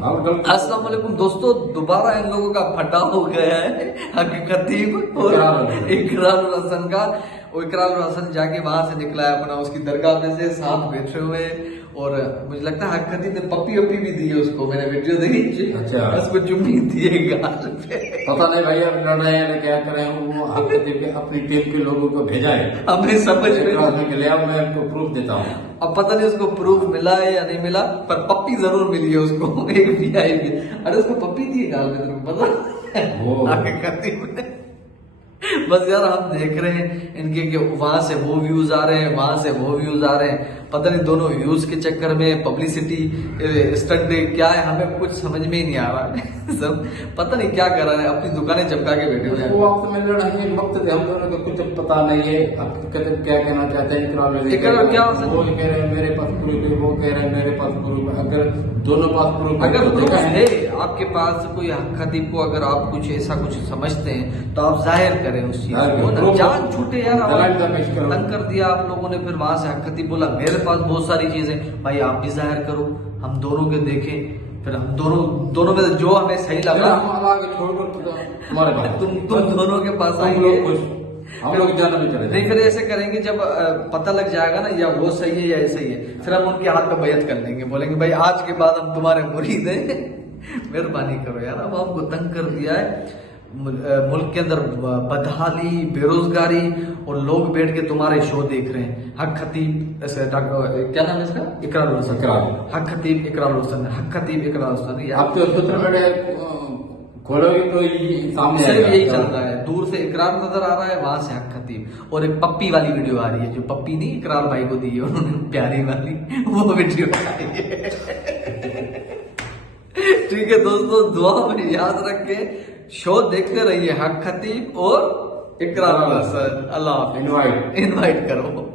अस्सलाम वालेकुम दोस्तों, दोबारा इन लोगों का फटा हो गया है हक खतीब और इकरार हसन का। और इकरार हसन जाके वहां से निकला है अपना उसकी दरगाह में से, साथ बैठे हुए। और मुझे लगता है हक खतीब ने पप्पी वप्पी भी दी है उसको, मैंने वीडियो देखी। अच्छा, उसको चुम्मी दी है गाल पे। पता नहीं भाई अब लड़ रहे हैं क्या करें। वो हक खतीब के अपनी टीम के लोगों को भेजा है, हमें समझ में ले आओ, मैं आपको प्रूफ देता हूँ। अब पता नहीं उसको प्रूफ मिला है या नहीं मिला, पर पप्पी जरूर मिली है उसको। एक VIP। अरे उसको पप्पी दी है गाल में, तुमको पता हक खतीब ने। बस यार हम देख रहे हैं इनके कि वहां से वो व्यूज आ रहे हैं, वहां से वो व्यूज आ रहे हैं। पता नहीं दोनों व्यूज के चक्कर में पब्लिसिटी स्टंट क्या है, हमें कुछ समझ में ही नहीं आ रहा है। सब पता नहीं क्या कर रहे हैं, अपनी दुकानें चमका के बैठे हुए हैं। वो आपसे मिल रहा है वक्त, हम दोनों को कुछ पता नहीं है। अब क्या कहना चाहते हैं इकरार क्या? वो कह रहे हैं मेरे पास प्रूफ है, वो कह रहे हैं मेरे पास प्रूफ है। अगर दोनों पास प्रूफ, अगर प्रूफ है आपके पास कोई हक खतीब को, अगर आप कुछ ऐसा कुछ समझते हैं तो आप जाहिर करें उस चीज को। जान छूटे यार, तंग कर दिया आप लोगों ने। फिर वहां से हक खतीब बोला मेरे पास बहुत सारी चीजें, भाई आप भी जाहिर करो, हम दोनों के देखें। फिर हम दोनों में जो हमें सही लगा तुम्हारे पास, तुम दोनों के पास आएंगे, हम लोग जाना भी चले। नहीं फिर ऐसे करेंगे, जब पता लग जाएगा ना या वो सही है या ऐसा ही है, फिर हम उनके हाथ पे बैयत कर लेंगे, बोलेंगे भाई आज के बाद हम तुम्हारे मुरीद हैं, मेहरबानी करो यार। अब हमको तंग कर दिया है, मुल्क के अंदर बदहाली, बेरोजगारी, और लोग बैठ के तुम्हारे शो देख रहे हैं। हक खतीब ऐसे क्या नाम है इसका? इकरार हुसैन। हक खतीब इकरार हुसैन, हक खतीब इकरार हुसैन। आप तो सोशल मीडिया खोलोगे तो सामने सिर्फ यही चल रहा है, दूर से इकरार नजर आ रहा है, वहां से हक खतीब। और एक पप्पी वाली वीडियो आ रही है, जो पप्पी नहीं इकरार भाई को दी है उन्होंने, प्यारी वाली, वो वीडियो आ रही है। ठीक है दोस्तों, दुआ में याद रख के शो देखते रहिए हक खतीब और इकरार हसन। अल्लाह हाफिज़। इनवाइट करो।